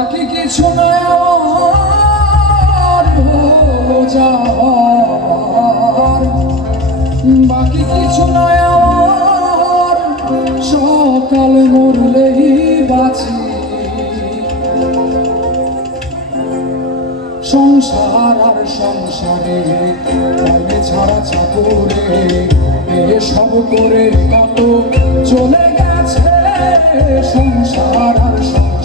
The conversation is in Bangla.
বাকি কিছু নয় আমার হলো যাওয়ার, বাকি কিছু নয় আমার সকাল মরলেই বাঁচি। সংসার আর সংসারে বাইরে ছাড়া চাকরে এসব করে কত চলে গেছে। সংসার আর সংসার